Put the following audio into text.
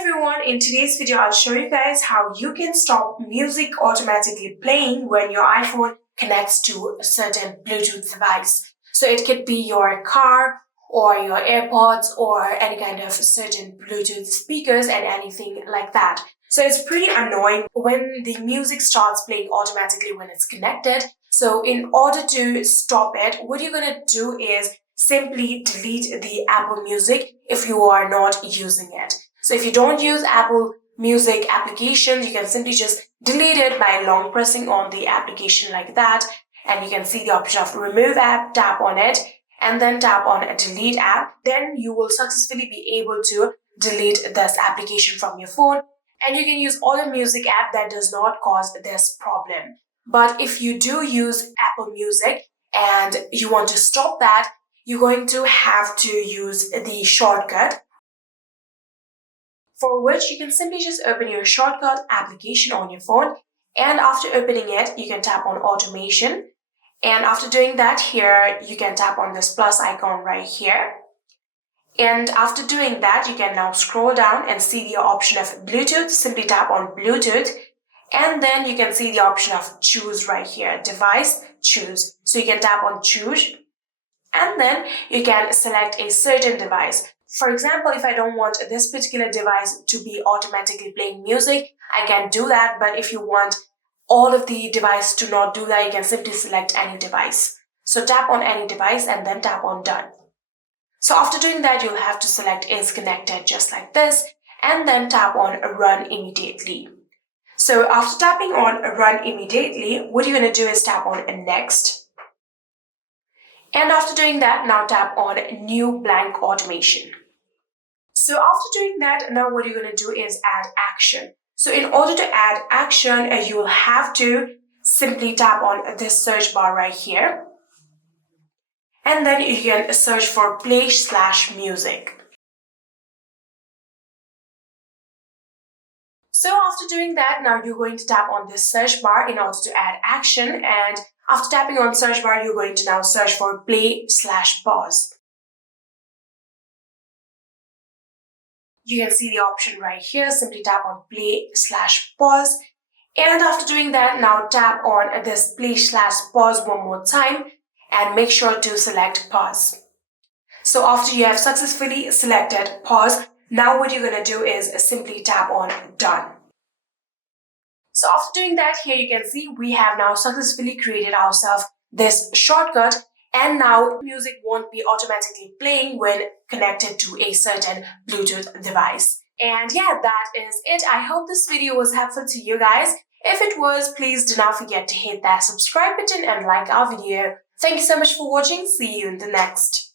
everyone, in today's video I'll show you guys how you can stop music automatically playing when your iPhone connects to a certain Bluetooth device. So it could be your car or your AirPods or any kind of certain Bluetooth speakers and anything like that. So it's pretty annoying when the music starts playing automatically when it's connected. So in order to stop it, what you're going to do is simply delete the Apple Music if you are not using it. So if you don't use Apple Music application, you can simply just delete it by long pressing on the application like that. And you can see the option of remove app, tap on it, and then tap on a delete app. Then you will successfully be able to delete this application from your phone. And you can use other music app that does not cause this problem. But if you do use Apple Music and you want to stop that, you're going to have to use the shortcut, for which you can simply just open your shortcut application on your phone. And after opening it, you can tap on automation. And after doing that here, you can tap on this plus icon right here. And after doing that, you can now scroll down and see the option of Bluetooth. Simply tap on Bluetooth. And then you can see the option of choose right here, device, choose. So you can tap on choose. And then you can select a certain device. For example, if I don't want this particular device to be automatically playing music, I can do that. But if you want all of the device to not do that, you can simply select any device. So tap on any device and then tap on done. So after doing that, you'll have to select is connected just like this and then tap on run immediately. So after tapping on run immediately, what you're going to do is tap on next. And after doing that, now tap on new blank automation. So after doing that, now what you're going to do is add action. So in order to add action, you will have to simply tap on this search bar right here. And then you can search for play/music. So after doing that, now you're going to tap on this search bar in order to add action. And after tapping on search bar, you're going to now search for play/pause. You can see the option right here. Simply tap on play/pause. And after doing that, now tap on this play/pause one more time and make sure to select pause. So after you have successfully selected pause, now what you're going to do is simply tap on done. So after doing that, here you can see we have now successfully created ourselves this shortcut, and now music won't be automatically playing when connected to a certain Bluetooth device. And yeah, that is it. I hope this video was helpful to you guys. If it was, please do not forget to hit that subscribe button and like our video. Thank you so much for watching. See you in the next.